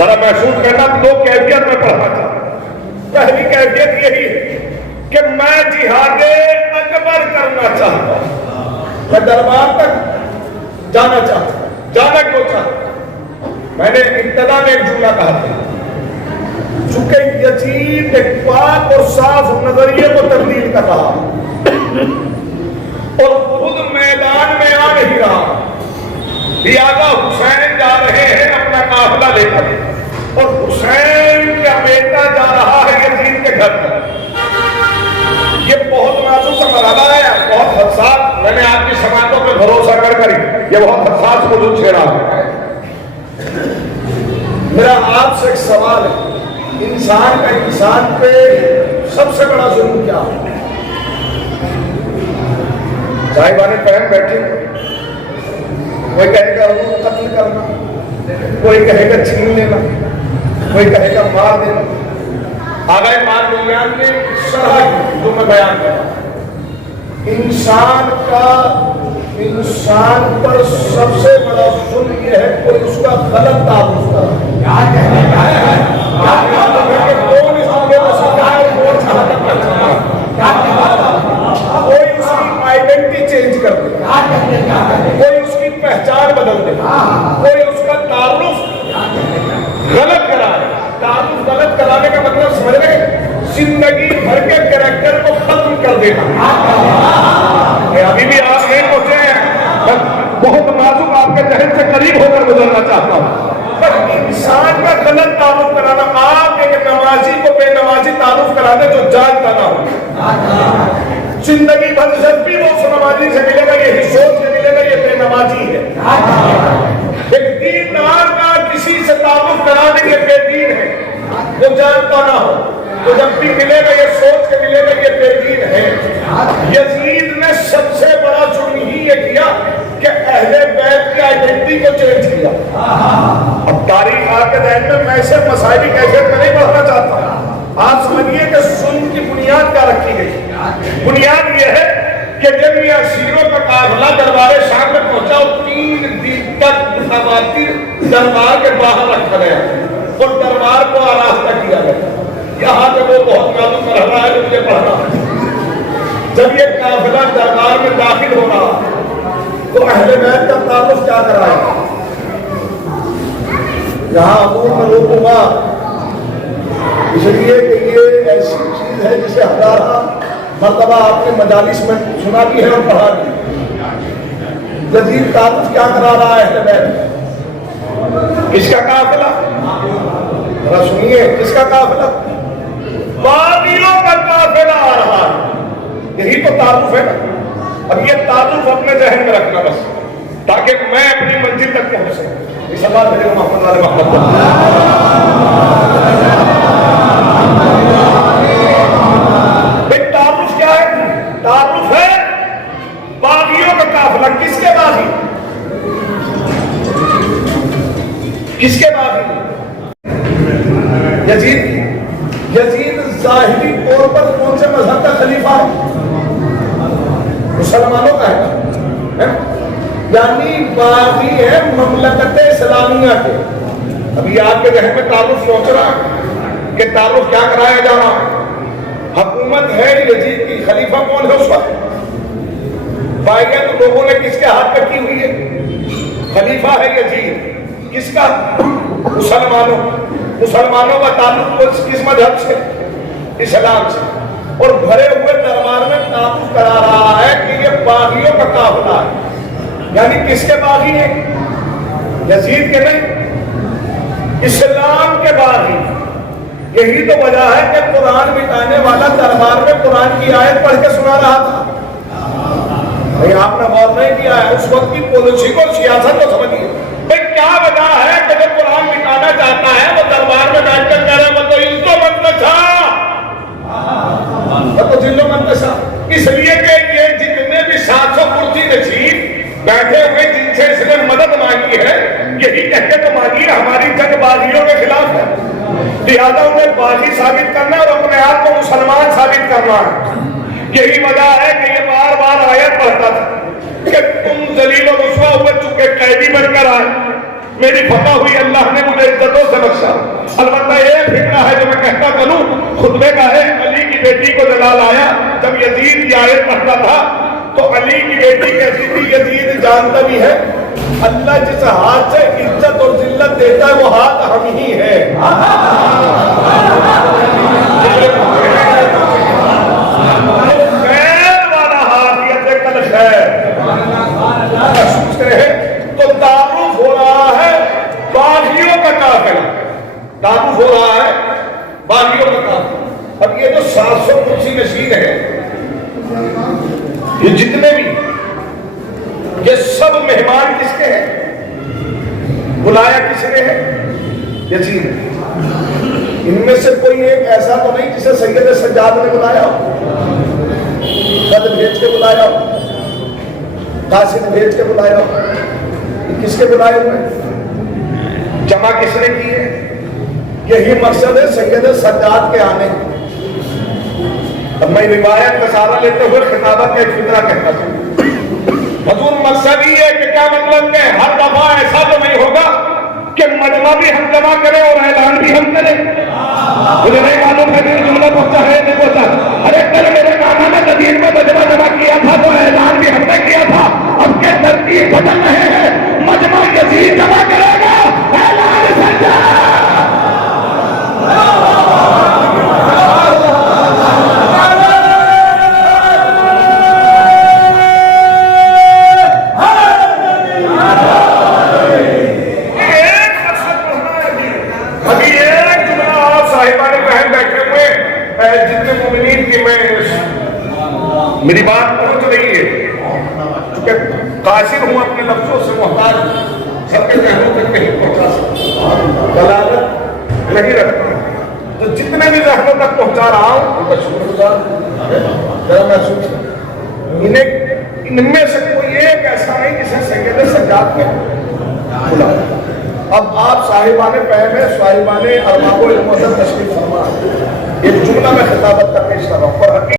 ذرا محسوس کرنا دو کیفیت میں پڑھنا چاہتا ہوں. پہلی کیفیت یہی ہے کہ میں جہاد اکبر کرنا چاہتا ہوں, میں دربار تک جانا چاہتا ہوں. جانا کیوں چاہتا ہوں؟ میں نے ابتدا میں ایک جملہ کہا تھا, چونکہ یزید ایک پاک اور صاف نظریے کو تبدیل کر رہا اور خود میدان میں آ نہیں رہا, لہذا حسین جا رہے ہیں اپنا قافلہ لے کر, اور حسین کا بیٹا جا رہا ہے یزید کے گھر پر. یہ بہت نازک مرحلہ ہے, بہت حساس. میں نے آپ کی سماعتوں پہ بھروسہ کر کر یہ بہت حساس موضوع چھیڑا ہے. میرا آپ سے ایک سوال ہے, انسان کا انسان پہ سب سے بڑا ظلم کیا ہے؟ صاحبان بہن بیٹھے, کوئی کہے گا وہ قتل کرنا, کوئی کہے گا چھین لینا, کوئی کہے گا مار دینا. آگاہ مار بنیاد نے شرح جو میں بیان کرا, انسان پر سب سے بڑا ظلم یہ ہے کوئی اس کا غلط تعارف کرا. کوئی اس کی آئیڈینٹی چینج کر دے, کوئی اس کی پہچان بدل دے, کوئی اس کا تعارف غلط کرائے. تعارف غلط کرانے کا مطلب سمجھ رہے, زندگی بھر کے کریکٹر کو ختم کر دینا. ابھی بھی آپ نہیں پہنچے ہیں, بہت نازک آپ کے ذہن سے قریب ہو کر گزرنا چاہتا ہوں. پر انسان کا غلط تعارف کرانا, آپ ایک نمازی کو بے نمازی تعارف کرانے جو جانتا نہ ہو, زندگی بھر جب بھی وہ اس نمازی سے ملے گا یہی سوچ کے ملے گا یہ بے نمازی ہے. ایک دیندار کا کسی سے تعارف کرانے یہ بے دین ہے, وہ جانتا نہ ہو تو جب بھی ملے گا یہ سوچ کے ملے گا یہ بے دین ہے. یزید نے سب سے بڑا جرم ہی یہ کیا کہ اہل بیت کی آئیڈینٹی کو چینج کیا. اب تاریخ آپ کے ذہن میں ایسے مسائل کی کیفیت میں نہیں بڑھنا چاہتا. آپ سمجھیے کہ ظلم کی بنیاد کیا رکھی گئی. بنیاد یہ ہے کہ جب یہ اسیروں کا قافلہ دربار شام میں پہنچا اور 3 دن تک خواتین دربار کے باہر رکھا گیا اور دربار کو آراستہ کیا گیا. یہاں پہ وہ بہت نازک مرحلہ ہے جو مجھے پڑھنا ہے. جب یہ قافلہ دربار میں داخل ہو رہا تو اہل بیت کا تعارف کیا کرائے. یہاں امور میں روکوں گا اس لیے کہ یہ ایسی چیز ہے جسے ہزارہ مرتبہ آپ نے مجالس میں سنا بھی ہے اور پڑھا بھی. یزید تعارف کیا کرا رہا ہے اہل بیت؟ کس کا قافلہ؟ ذرا سنیے, کس کا قافلہ؟ باغیوں کا قافلہ آ رہا ہے. یہی تو تعارف ہے نا. اب یہ تعارف اپنے ذہن میں رکھنا بس, تاکہ میں اپنی منزل تک پہنچ سکوں. اس بات میرے محمد علیہ محمد ایک تعارف کیا ہے؟ تعارف ہے باغیوں کا قافلہ. کس کے باغی؟ کس کے باغی؟ یزید ظاہری طور پر کون سے مذہب کا خلیفہ ہے؟ مسلمانوں کا ہے, یعنی باغی ہے مملکت اسلامیہ کے. ابھی آپ کے ذہن میں تعارف سوچ رہا ہے کہ تعارف کیا کرایا جا رہا ہے. حکومت ہے یزید کی, خلیفہ کون ہے اس وقت؟ بائیت لوگوں نے کس کے ہاتھ پہ کی ہوئی ہے؟ خلیفہ ہے یزید. کس کا؟ مسلمانوں کا تعلق کس مذہب سے؟ اسلام سے. اور بھرے ہوئے دربار میں تعارف کرا رہا ہے کہ یہ باغیوں کا قافلہ ہے. یعنی کس کے باغی ہیں؟ یزید کے نہیں, اسلام کے باغی. یہی تو وجہ ہے کہ قرآن مٹانے والا دربار میں قرآن کی آیت پڑھ کے سنا رہا تھا. بھائی آپ نے غور نہیں کیا ہے, اس وقت کی پالیسی کو, سیاست کو سمجھیے. بھائی کیا وجہ ہے کہ جب قرآن مٹانا چاہتا ہے وہ دربار میں بیٹھ کر کہہ رہے وہ تو عزت و منتشا, وہ تو ذل و منتشا. اس لیے کہ یہ جتنے بھی 700 کرسی نشین بیٹھے ہوئے جن سے اس نے مدد مانگی ہے, یہی کہہ کے تو مانگی ہے ہماری جنگ باغیوں کے خلاف ہے. لہٰذا انہیں باغی ثابت کرنا ہے اور اپنے آپ کو مسلمان ثابت کرنا ہے. یہی وجہ ہے کہ یہ بار بار آیت پڑھتا تھا کہ تم ذلیل و رسوا ہوئے چکے قیدی بن کر آئے, میری فتح ہوئی، اللہ نے مجھے عزتوں سے بخشا۔ البتہ ایک فکرہ ہے جو میں کہتا چلوں، خطبے کا ہے، علی کی بیٹی کو جلال آیا، جب یزید یہ آیت پڑھتا تھا تو علی کی بیٹی کہتی تھی یزید جانتا بھی ہے اللہ جس ہاتھ سے عزت اور ذلت دیتا ہے وہ ہاتھ ہم ہی ہے۔ خیر والا ہاتھ یہ کل خیر محسوس کرے تو تعارف ہو رہا ہے باغیوں کا قافلہ، تعارف ہو رہا ہے باغیوں کا قافلہ۔ اب یہ جو 700 کرسی نشین ہے، یہ جتنے بھی، یہ سب مہمان کس کے ہیں؟ بلایا کس نے ہے؟ یزید نے۔ ان میں سے کوئی ایک ایسا تو نہیں جسے سید سجاد نے بلایا ہو، خط بھیج کے بلایا ہو، قاصد بھیج کے بلایا ہو؟ کس کے بلائے ہوئے؟ جمع کس نے کی ہے؟ یہی مقصد ہے سید سجاد کے آنے۔ اب میں روایت کا سہارا لیتے ہوئے خطابت کا ایک فطرہ کہتا ہوں، حضور مقصد ہی ہے کہ کیا مطلب کہ ہر دفعہ ایسا تو نہیں ہوگا کہ مجمع بھی ہم جمع کریں اور اعلان بھی ہم کریں؟ مجھے نہیں معلوم ہے کہ جملہ پہنچا ہے نہیں پہنچا۔ ارے کل میرے نانا نے ندیر میں مجمع جمع کیا تھا تو اعلان بھی ہم نے کیا تھا، اب کے ترتیب بدل رہے ہیں، مجمع یزید جمع کرے گا، اعلان سجاد۔ میری بات پہنچ رہی ہے کیونکہ قاصر ہوں، اپنے لفظوں سے محتاج، سب کے کہنوں تک نہیں پہنچا سکتا، بلاغت نہیں رکھتا، تو جتنے بھی ذہنوں تک پہنچا رہا ہوں ان کا شکر گزار ذرا محسوس انہیں، ان میں سے کوئی ایک ایسا نہیں جسے سید سجاد نے بلا۔ اب آپ صاحبان فہم ہے، صاحبان ارباب و علم و ادب تشریف فرما، ایک جملہ میں خطابت کا پیش کر رہا ہوں۔